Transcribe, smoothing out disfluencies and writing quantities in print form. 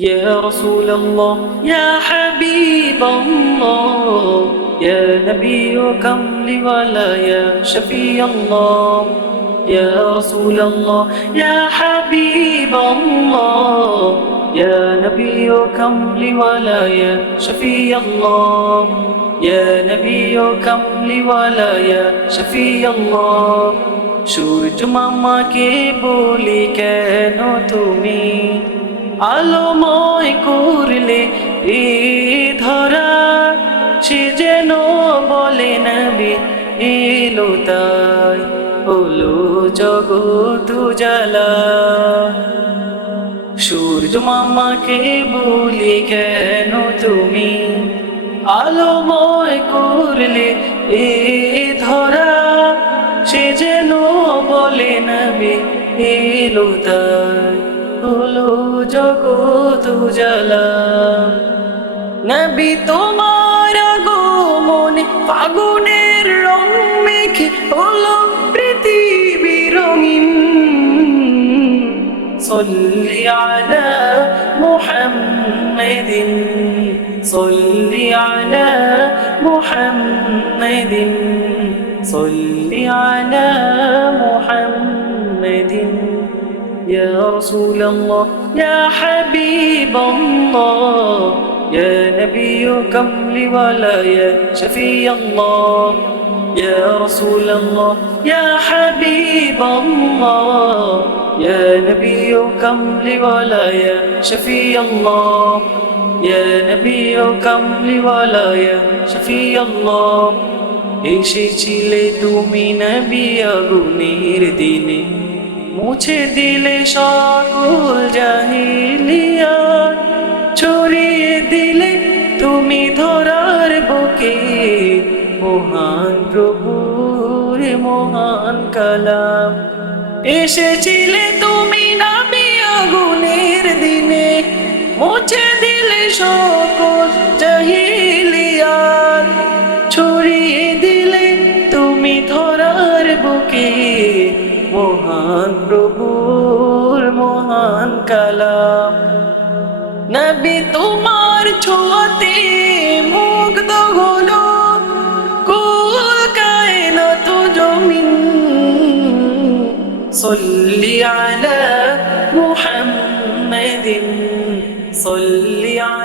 يا رسول الله يا حبيب الله يا نبي كمل ولا يا شفيع الله يا رسول الله يا حبيب الله يا نبي كمل ولا يا شفيع الله يا نبي كمل ولا يا شفيع الله সূর্য মামাকে বলি কেন তুমি আলোময় করলে এই ধরা সে যেন বলে নবী এলো তাই হলো জগৎ উজালা সূর্য মামাকে বলি কেন তুমি আলোময় করলে এই ধরা সে যেন বলে নবী এলো তাই হলো জগৎ উজালা নবী তোমার আগমনে ফাগুনের রং মেখে হলো পৃথিবী রঙিন صلي على محمد صلي على محمد صلي على محمد يا رسول الله يا حبيب الله يا نبي كمل ولا يا شفيع الله يا رسول الله يا حبيب الله يا نبي كمل ولا يا شفيع الله يا نبي كمل ولا يا شفيع الله এসেছিলে তুমি নবী আগুনের দিনে মুছে দিলে সকল জাহিলিয়া ছড়িয়ে দিলে তুমি ধরার বুকে মহান প্রভুর মহান কালাম এসেছিলে তুমি নবী আগুনের দিনে মুছে দিলে সকল জাহিলিয়া ছড়িয়ে দিলে তুমি ধরার বুকে মহান প্রভুর মহান কালাম নবী তোমার ছোঁয়াতে মুগ্ধ হলো কুল কায়নাত জমিন صلي على محمد صلي على